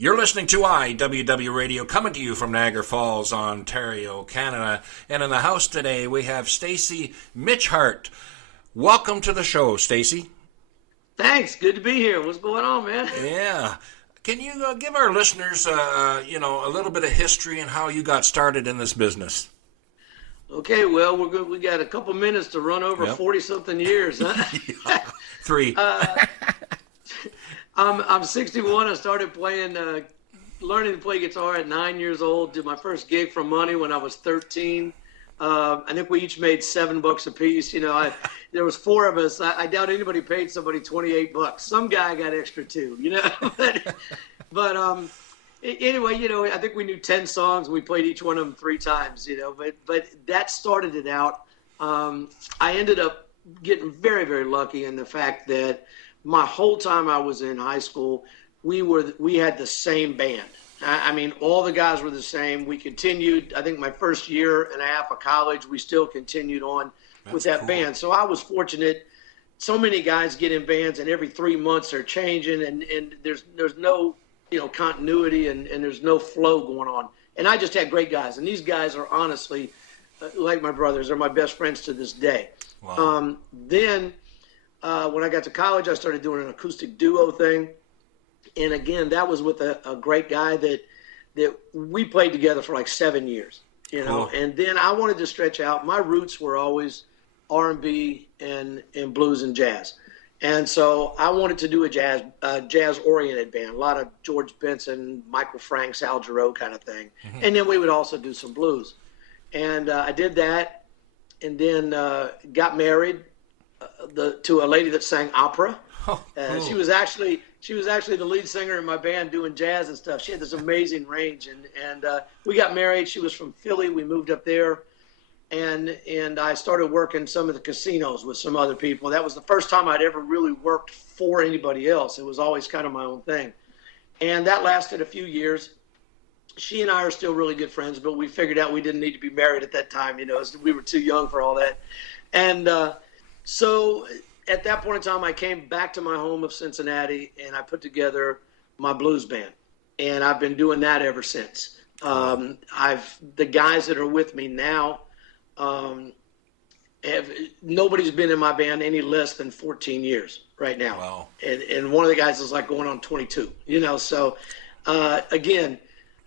You're listening to IWW Radio, coming to you from Niagara Falls, Ontario, Canada. And in the house today, we have Stacy Mitchhart. Welcome to the show, Stacy. Thanks. Good to be here. What's going on, man? Yeah. Can you give our listeners, a little bit of history and how you got started in this business? Okay, well, we're good. We got a couple minutes to run over 40-something years, huh? Yeah. 3. I'm 61. I started learning to play guitar at 9 years old. Did my first gig for money when I was 13. I think we each made $7 a piece. There was 4 of us. I doubt anybody paid somebody $28. Some guy got extra too, but anyway, I think we knew 10 songs. We played each one of them 3 times, but that started it out. I ended up getting very, very lucky in the fact that my whole time I was in high school, we had the same band. I mean, all the guys were the same. We continued, I think my first year and a half of college, we still continued on with that band. So I was fortunate. So many guys get in bands, and every 3 months they're changing, and there's no continuity, and there's no flow going on. And I just had great guys, and these guys are honestly, like my brothers, they're my best friends to this day. Wow. Then when I got to college, I started doing an acoustic duo thing. And again, that was with a great guy that we played together for like 7 years, Cool. And then I wanted to stretch out. My roots were always R&B and blues and jazz. And so I wanted to do a jazz-oriented band, a lot of George Benson, Michael Franks, Al Jarreau kind of thing. Mm-hmm. And then we would also do some blues. And I did that, and then got married to a lady that sang opera. Oh, cool. She was actually the lead singer in my band doing jazz and stuff. She had this amazing range, and we got married. She was from Philly. We moved up there, and I started working some of the casinos with some other people. That was the first time I'd ever really worked for anybody else. It was always kind of my own thing, and that lasted a few years. She and I are still really good friends, but we figured out we didn't need to be married at that time. We were too young for all that, and so at that point in time, I came back to my home of Cincinnati, and I put together my blues band, and I've been doing that ever since. The guys that are with me now, nobody's been in my band any less than 14 years right now. Wow. And one of the guys is like going on 22. So again,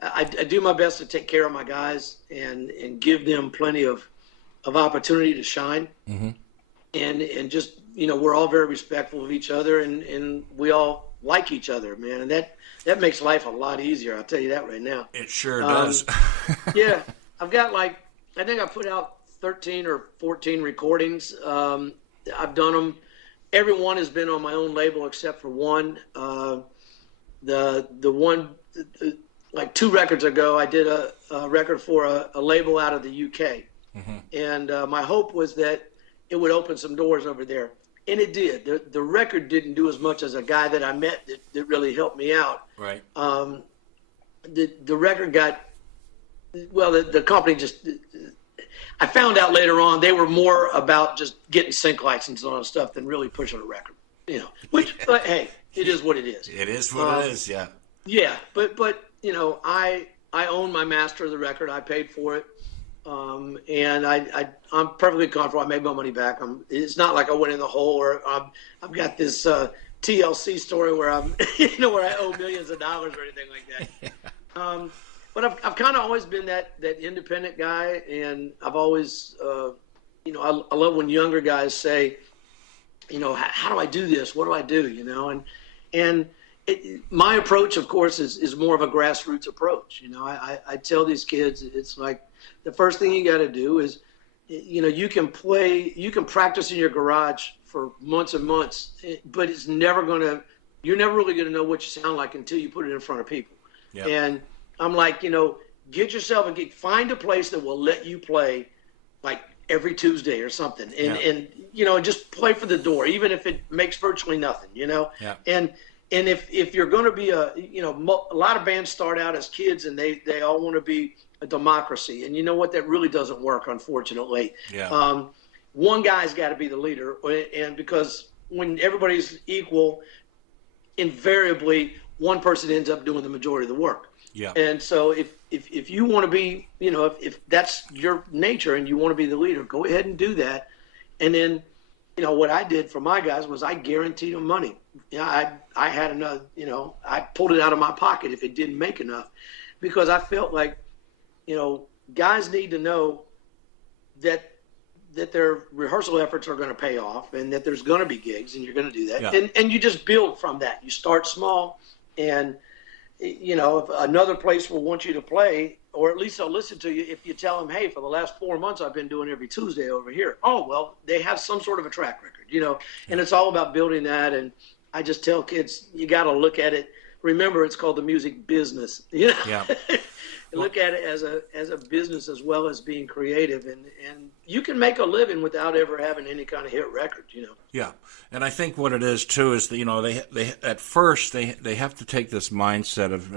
I do my best to take care of my guys and give them plenty of opportunity to shine. Mm-hmm. And just, we're all very respectful of each other, and we all like each other, man. And that makes life a lot easier. I'll tell you that right now. It sure does. Yeah. I've got I think I put out 13 or 14 recordings. I've done them. Every one has been on my own label except for one. The one, like 2 records ago, I did a record for a label out of the UK. Mm-hmm. And my hope was that it would open some doors over there. And it did. The record didn't do as much as a guy that I met that really helped me out. Right. The record got, the company just, I found out later on they were more about just getting sync licenses on stuff than really pushing a record. Which, but hey, it is what it is. It is what it is, yeah. Yeah, but I own my master of the record. I paid for it. And I'm perfectly comfortable. I made my money back. It's not like I went in the hole, or I've got this TLC story where I'm, where I owe millions of dollars or anything like that. But I've kind of always been that independent guy, and I've always, I love when younger guys say, how do I do this? What do I do? And my approach, of course, is more of a grassroots approach. I tell these kids, it's like, the first thing you got to do is, you can practice in your garage for months and months, but you're never really going to know what you sound like until you put it in front of people. Yep. And I'm like, get yourself find a place that will let you play like every Tuesday or something. And just play for the door, even if it makes virtually nothing, Yeah. And if you're going to be a lot of bands start out as kids and they all want to be a democracy. And you know what? That really doesn't work, unfortunately. Yeah. One guy's got to be the leader. And because when everybody's equal, invariably one person ends up doing the majority of the work. Yeah. And so if you want to be, if that's your nature and you want to be the leader, go ahead and do that. And then, what I did for my guys was I guaranteed them money. I had another, I pulled it out of my pocket if it didn't make enough, because I felt like, guys need to know that their rehearsal efforts are going to pay off and that there's going to be gigs and you're going to do that. Yeah. And you just build from that. You start small, and if another place will want you to play, or at least they'll listen to you if you tell them, hey, for the last 4 months I've been doing every Tuesday over here. Oh, well, they have some sort of a track record, and it's all about building that. And I just tell kids, you got to look at it. Remember, it's called the music business. Yeah. Look at it as a business as well as being creative, and you can make a living without ever having any kind of hit record, Yeah, and I think what it is too is that they at first they have to take this mindset of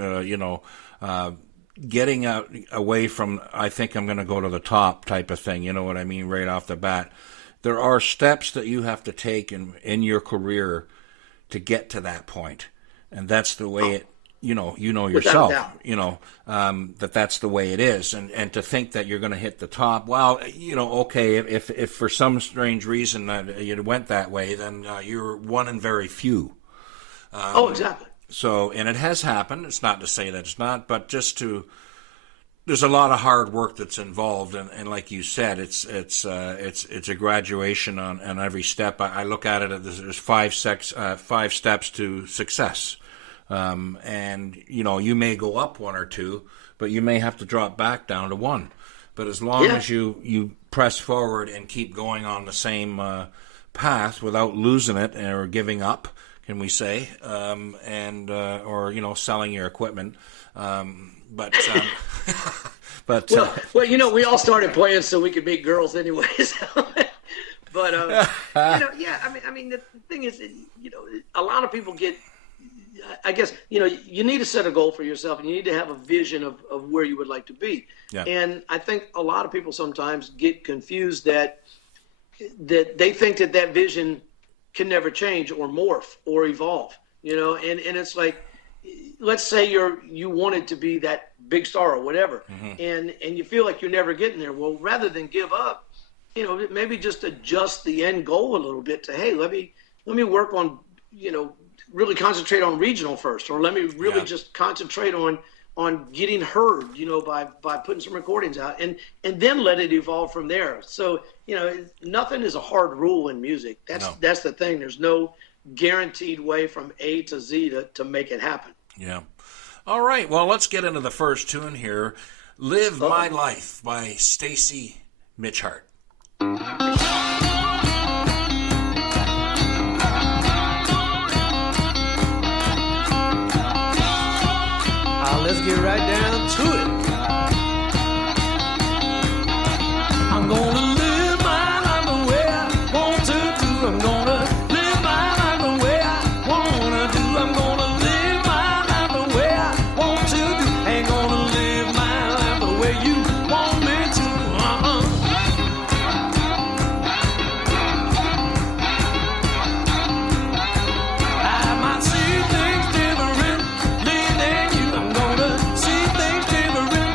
getting away from I think I'm going to go to the top type of thing. You know what I mean? Right off the bat, there are steps that you have to take in your career to get to that point, and that's the way it. Yourself, that's the way it is. And to think that you're going to hit the top, well, okay, if for some strange reason you went that way, then you're one in very few. Exactly. So, and it has happened. It's not to say that it's not, but there's a lot of hard work that's involved. And like you said, it's a graduation on every step. I look at it as there's 5 steps to success. And you may go up 1 or 2, but you may have to drop back down to 1. But as long as you press forward and keep going on the same path without losing it or giving up, can we say, or selling your equipment, but we all started playing so we could meet girls anyways. But I mean the thing is, a lot of people get. I guess, you need to set a goal for yourself, and you need to have a vision of where you would like to be. Yeah. And I think a lot of people sometimes get confused that they think that vision can never change or morph or evolve, and it's like, let's say you wanted to be that big star or whatever, and you feel like you're never getting there. Well, rather than give up, maybe just adjust the end goal a little bit to, hey, let me work on, really concentrate on regional first, or let me really just concentrate on getting heard, by putting some recordings out, and then let it evolve from there. So, nothing is a hard rule in music. That's the thing. There's no guaranteed way from A to Z to make it happen. Yeah. All right. Well, let's get into the first tune here. Live My Life by Stacy Mitchhart. Let's get right down to it. I'm gonna live my life the way I want to do. I'm gonna live my life the way I wanna do. I'm gonna live my life the way I want to do. Ain't gonna live my life the way you want me to. I might see things differently than you. I'm gonna see things differently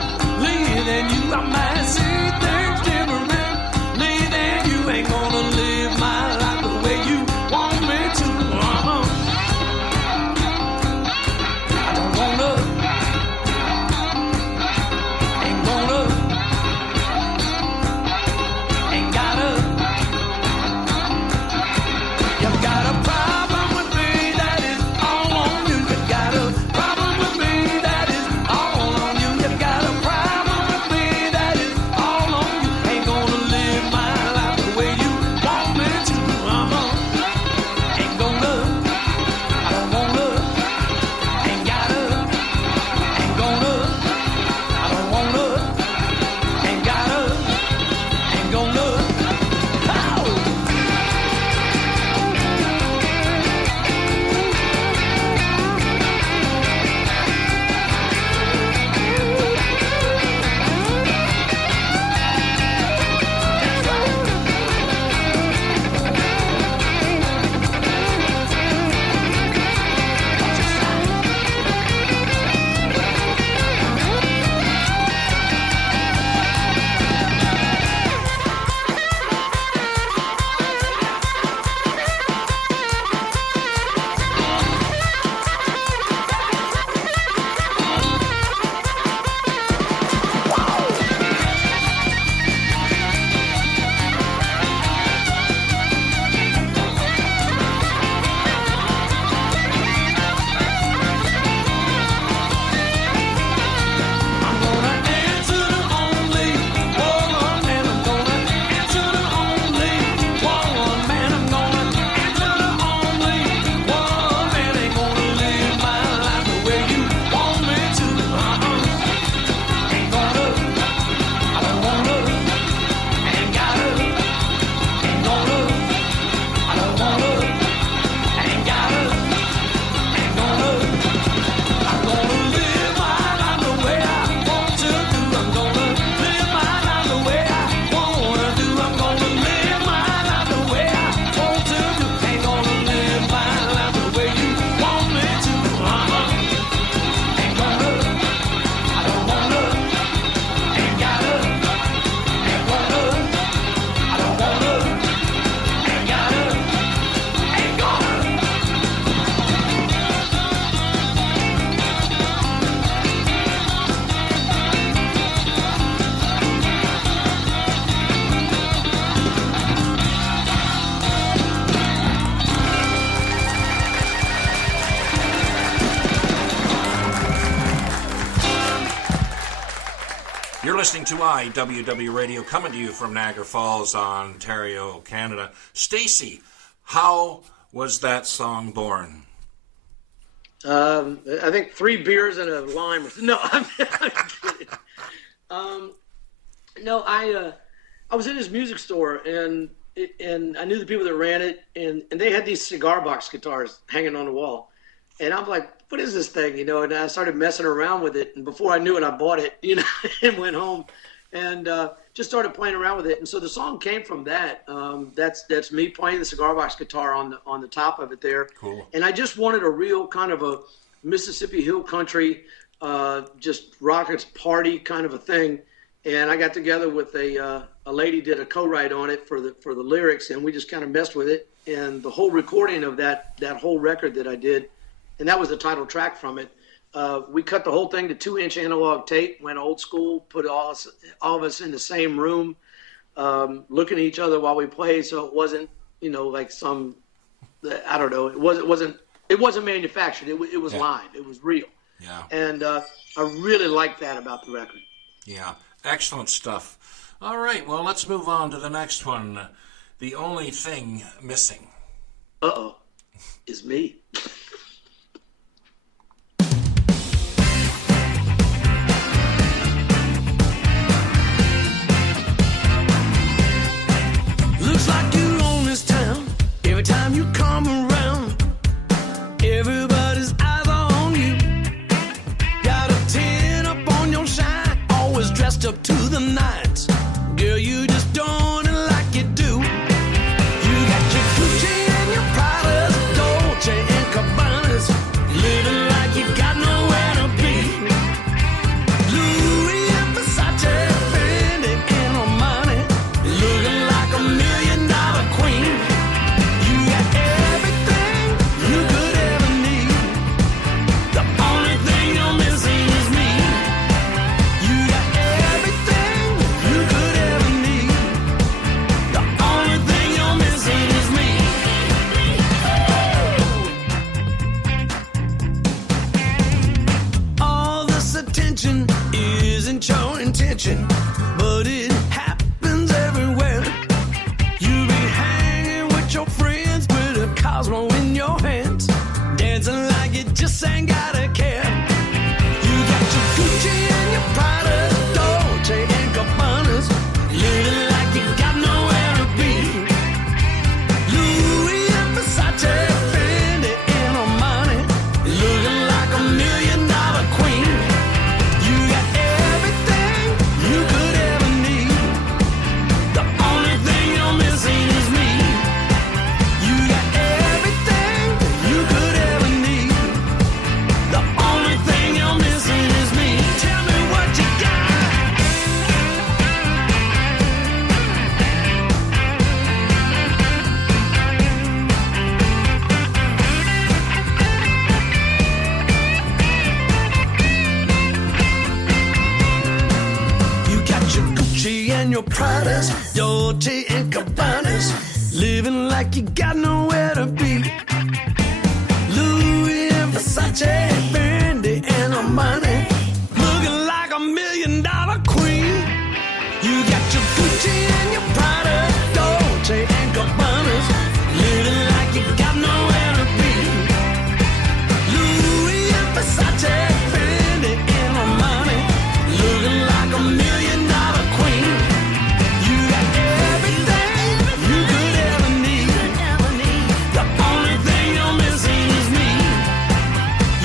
You're listening to IWW Radio, coming to you from Niagara Falls, Ontario, Canada. Stacy, how was that song born? I think 3 beers and a lime. No, I'm kidding. No, I was in his music store, and I knew the people that ran it, and they had these cigar box guitars hanging on the wall. And I'm like, what is this thing? And I started messing around with it. And before I knew it, I bought it, and went home and just started playing around with it. And so the song came from that. That's me playing the cigar box guitar on the top of it there. Cool. And I just wanted a real kind of a Mississippi Hill Country, just rockets party kind of a thing. And I got together with a lady, did a co-write on it for the lyrics, and we just kind of messed with it. And the whole recording of that whole record that I did, and that was the title track from it. We cut the whole thing to 2-inch analog tape, went old school, put all of us in the same room, looking at each other while we played. So it wasn't, like some, I don't know, it wasn't manufactured. It was live. It was real. Yeah. And I really liked that about the record. Yeah. Excellent stuff. All right. Well, let's move on to the next one. The Only Thing Missing. Uh-oh. Is me. Looks like you own this town. Every time you come around, everybody's eyes are on you. Got a 10 up on your shine, always dressed up to the nines. Girl, you just don't like you do. You got your Gucci and your Prada's, Dolce and Cabana's, living like you got nowhere to be. Louis and Versace, Fendi and Armani, looking like a $1 million queen. You got everything you could ever need. The only thing you're missing is me. You got everything you could ever need. The only thing you're missing is me. All this attention isn't your intention, but it happens everywhere. You be hanging with your friends with a Cosmo in your hands, dancing like you just ain't gotta care. You got your Gucci and your Prada, Dolce and Cabana's, living like you got nowhere to be. Louis and Versace, Fendi and Armani, looking like a $1 million queen. You got everything you could ever need. The only thing you're missing is me. You got everything you could ever need. The only thing you're missing is me. Tell me what you got. You got your Gucci and your Pradas, Dolce and Cabana's, living like you got nowhere to be. Louis and Versace, Fendi and Armani, looking like a $1 million queen. You got your Gucci and your Prada, Dolce and Cabana's, living like you got nowhere to be. Louis and Versace, Fendi and Armani, looking like a $1 million queen. You got everything you could ever need. The only thing you're missing is me.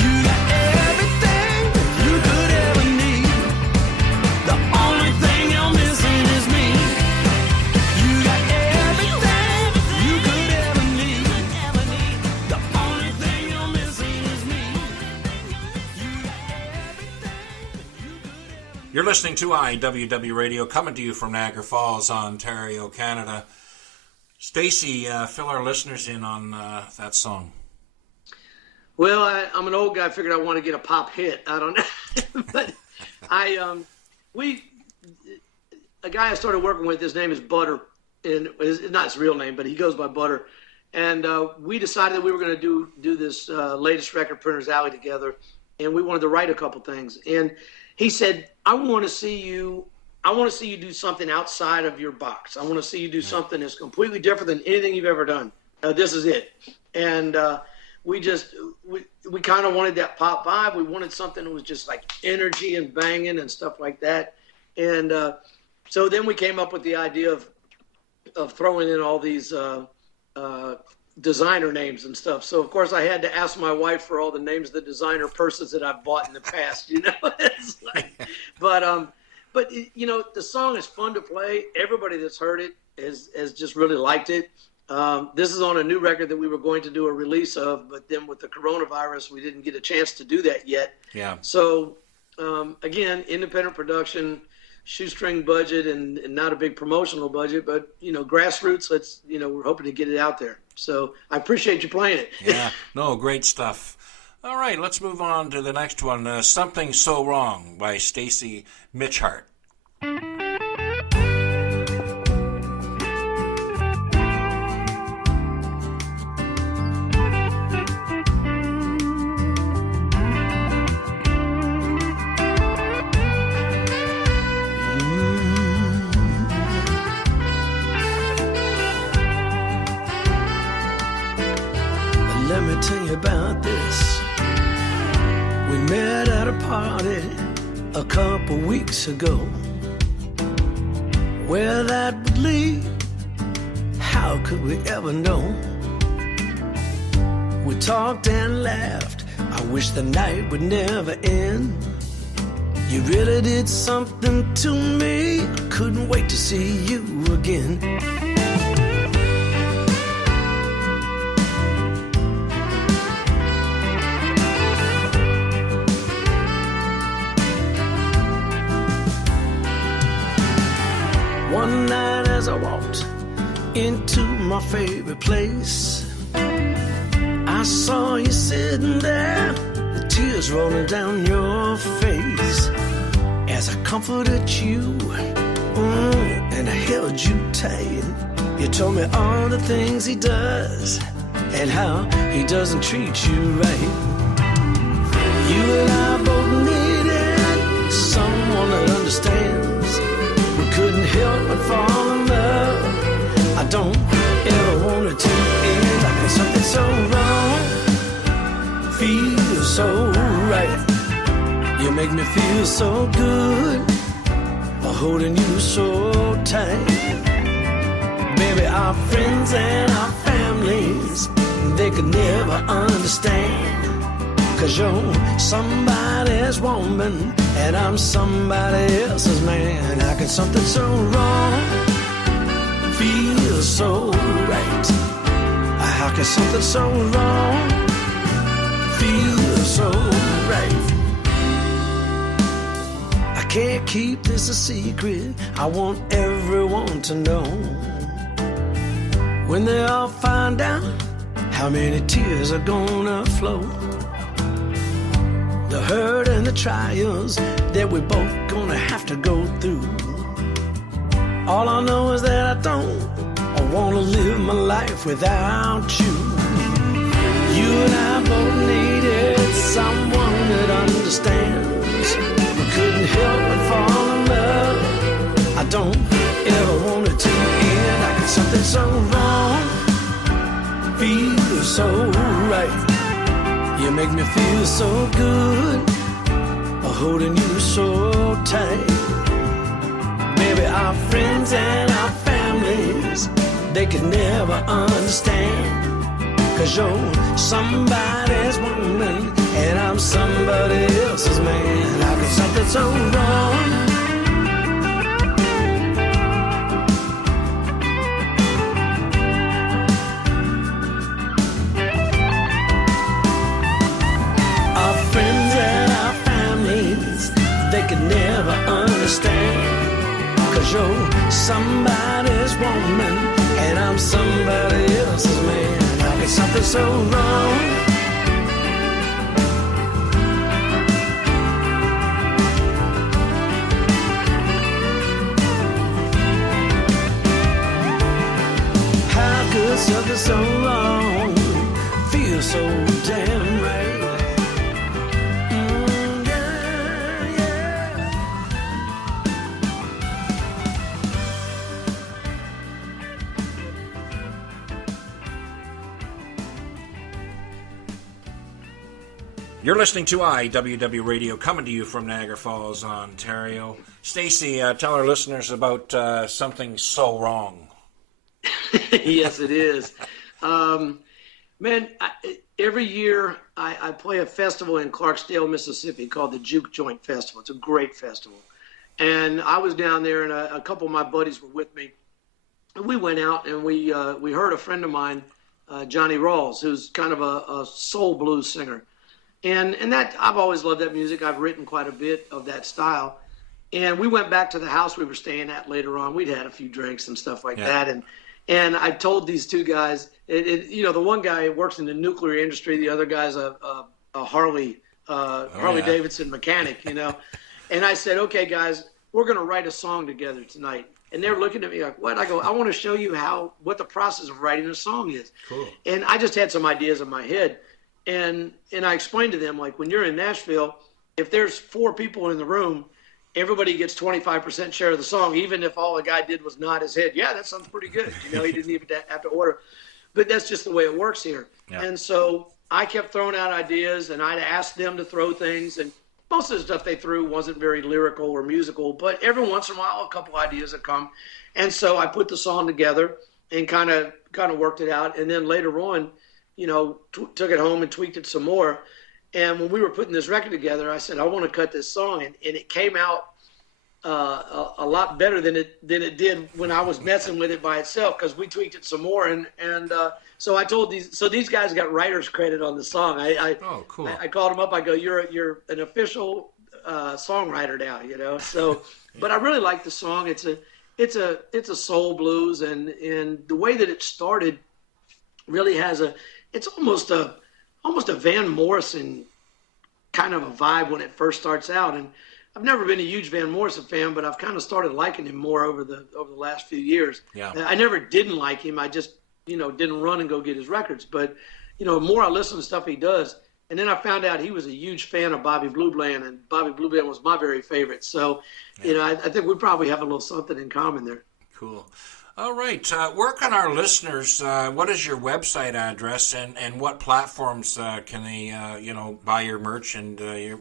You got everything you could ever need. The only thing you're missing is me. You got everything you could ever need. The only thing you're missing is me. You got everything you could ever. You're listening to IWW Radio, coming to you from Niagara Falls, Ontario, Canada. Stacy, fill our listeners in on that song. Well, I'm an old guy. I figured I want to get a pop hit. I don't know. But a guy I started working with, his name is Butter. And it's not his real name, but he goes by Butter. And we decided that we were going to do this latest record, Printer's Alley, together. and we wanted to write a couple things. And he said, I want to see you do something outside of your box. I want to see you do something that's completely different than anything you've ever done. This is it. And we kind of wanted that pop vibe. We wanted something that was just like energy and banging and stuff like that. And so then we came up with the idea of throwing in all these designer names and stuff. So of course I had to ask my wife for all the names of the designer purses that I've bought in the past, you know. It's like, but you know, the song is fun to play. Everybody that's heard it has just really liked it. This is on a new record that we were going to do a release of, but then with the coronavirus, we didn't get a chance to do that yet. Yeah. So again, independent production, shoestring budget, and not a big promotional budget, but you know, grassroots. We're hoping to get it out there. So I appreciate you playing it. Yeah, no, great stuff. All right, let's move on to the next one. Something So Wrong by Stacy Mitchhart. Let me tell you about this. We met at a party a couple weeks ago. Where that would lead, how could we ever know? We talked and laughed. I wish the night would never end. You really did something to me. I couldn't wait to see you again. One night as I walked into my favorite place, I saw you sitting there, the tears rolling down your face. As I comforted you, and I held you tight, you told me all the things he does and how he doesn't treat you right. You and I both needed someone that understands. We couldn't help but fall in love. I don't ever want it to end. Like there's something so wrong, feels so right. You make me feel so good by holding you so tight. Baby, our friends and our families, they could never understand. 'Cause you're somebody's woman and I'm somebody else's man. How can something so wrong feel so right? How can something so wrong feel so right? I can't keep this a secret. I want everyone to know. When they all find out how many tears are gonna flow, the hurt and the trials that we're both gonna have to go through. All I know is that I wanna live my life without you. You and I both needed someone that understands. We couldn't help but fall in love. I don't ever want it to end. Like it's something so wrong, feels so right. You make me feel so good by holding you so tight. Baby, our friends and our families, they could never understand. 'Cause you're somebody's woman and I'm somebody else's man. How could something so wrong they could never understand? 'Cause you're somebody's woman and I'm somebody else's man. How could something so wrong how could something so wrong feel so damn right? You're listening to IWW Radio, coming to you from Niagara Falls, Ontario. Stacy, tell our listeners about something so wrong. Yes, it is. Man, every year I play a festival in Clarksdale, Mississippi called the Juke Joint Festival. It's a great festival. And I was down there, and a couple of my buddies were with me. And we went out, and we heard a friend of mine, Johnny Rawls, who's kind of a soul blues singer. And that, I've always loved that music. I've written quite a bit of that style. And we went back to the house we were staying at later on. We'd had a few drinks and stuff like that. And I told these two guys, the one guy works in the nuclear industry. The other guy's a Harley Davidson mechanic, And I said, okay, guys, we're going to write a song together tonight. And they're looking at me like, what? I go, I want to show you what the process of writing a song is. Cool. And I just had some ideas in my head. And I explained to them, like, when you're in Nashville, if there's 4 people in the room, everybody gets 25% share of the song, even if all the guy did was nod his head. Yeah, that sounds pretty good. He didn't even have to order. But that's just the way it works here. Yeah. And so I kept throwing out ideas, and I'd ask them to throw things. And most of the stuff they threw wasn't very lyrical or musical, but every once in a while, a couple ideas would come. And so I put the song together and kind of worked it out. And then later on, took it home and tweaked it some more. And when we were putting this record together, I said, I want to cut this song. And it came out a lot better than it did when I was messing with it by itself, because we tweaked it some more. And so I told these guys got writer's credit on the song. Oh, cool. I called them up. I go, you're an official songwriter now, So, yeah. But I really like the song. It's a soul blues, and the way that it started really has it's almost a Van Morrison kind of a vibe when it first starts out. And I've never been a huge Van Morrison fan, but I've kind of started liking him more over the last few years. Yeah. I never didn't like him. I just, didn't run and go get his records. But, more I listen to stuff he does. And then I found out he was a huge fan of Bobby Blue Bland, and Bobby Blue Bland was my very favorite. So, I think we probably have a little something in common there. Cool. All right. Where can our listeners, what is your website address, and what platforms can they, buy your merch and your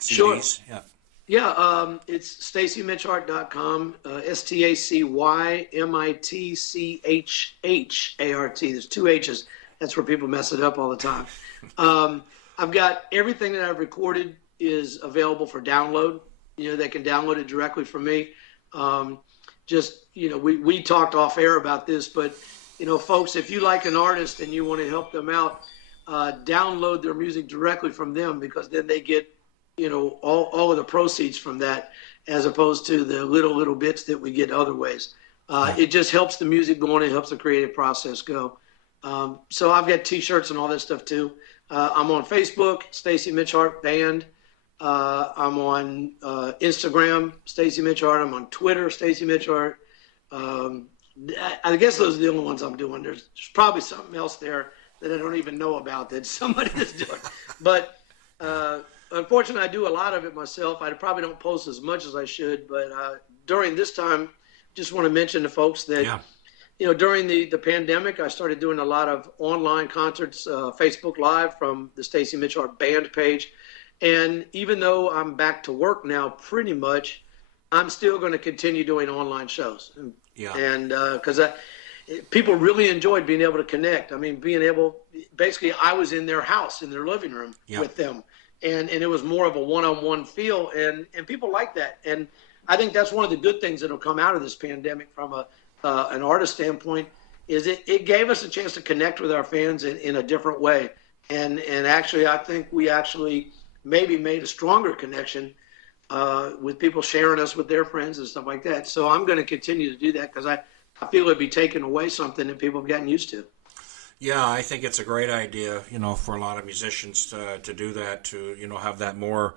CDs? Sure. Yeah, it's StacyMitchhart.com, StacyMitchhart. There's 2 H's. That's where people mess it up all the time. I've got everything that I've recorded is available for download. They can download it directly from me. We talked off air about this, but, folks, if you like an artist and you want to help them out, download their music directly from them, because then they get, all of the proceeds from that, as opposed to the little bits that we get other ways. It just helps the music go on. It helps the creative process go. So I've got T-shirts and all that stuff too. I'm on Facebook, Stacy Mitchhart Band. I'm on Instagram, Stacy Mitchhart. I'm on Twitter, Stacy Mitchhart. I guess those are the only ones I'm doing. There's probably something else there that I don't even know about that somebody is doing. But unfortunately, I do a lot of it myself. I probably don't post as much as I should. But during this time, just want to mention to folks that, during the pandemic, I started doing a lot of online concerts, Facebook Live from the Stacy Mitchhart Band page. And even though I'm back to work now pretty much, I'm still going to continue doing online shows. And because people really enjoyed being able to connect. I mean, basically I was in their house, in their living room with them. And it was more of a one-on-one feel. And people like that. And I think that's one of the good things that will come out of this pandemic from an artist standpoint, is it gave us a chance to connect with our fans in a different way. And actually, I think we maybe made a stronger connection with people sharing us with their friends and stuff like that. So I'm going to continue to do that, because I feel it'd be taking away something that people have gotten used to. Yeah, I think it's a great idea, for a lot of musicians to do that, to, have that more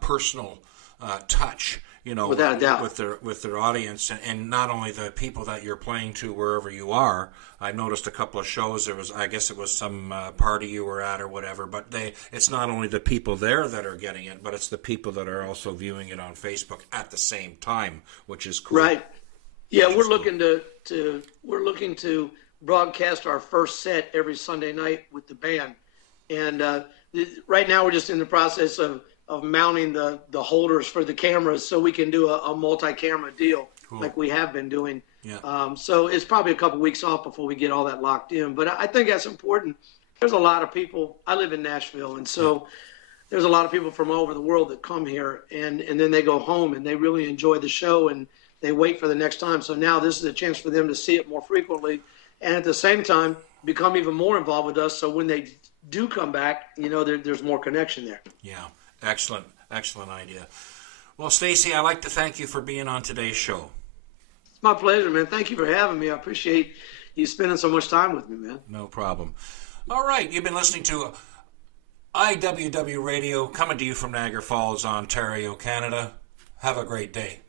personal touch, without a doubt, with their audience, and not only the people that you're playing to wherever you are. I noticed a couple of shows. I guess it was some party you were at or whatever. But it's not only the people there that are getting it, but it's the people that are also viewing it on Facebook at the same time, which is cool. Right. Yeah, we're looking to broadcast our first set every Sunday night with the band, and right now we're just in the process of mounting the holders for the cameras so we can do a multi-camera deal like we have been doing. Yeah. So it's probably a couple weeks off before we get all that locked in. But I think that's important. There's a lot of people. I live in Nashville, and so there's a lot of people from all over the world that come here, and then they go home and they really enjoy the show and they wait for the next time. So now this is a chance for them to see it more frequently, and at the same time become even more involved with us. So when they do come back, there's more connection there. Yeah, excellent idea. Well, Stacy, I'd like to thank you for being on today's show. It's my pleasure, man. Thank you for having me. I appreciate you spending so much time with me, man. No problem. All right, you've been listening to IWW Radio, coming to you from Niagara Falls, Ontario, Canada. Have a great day.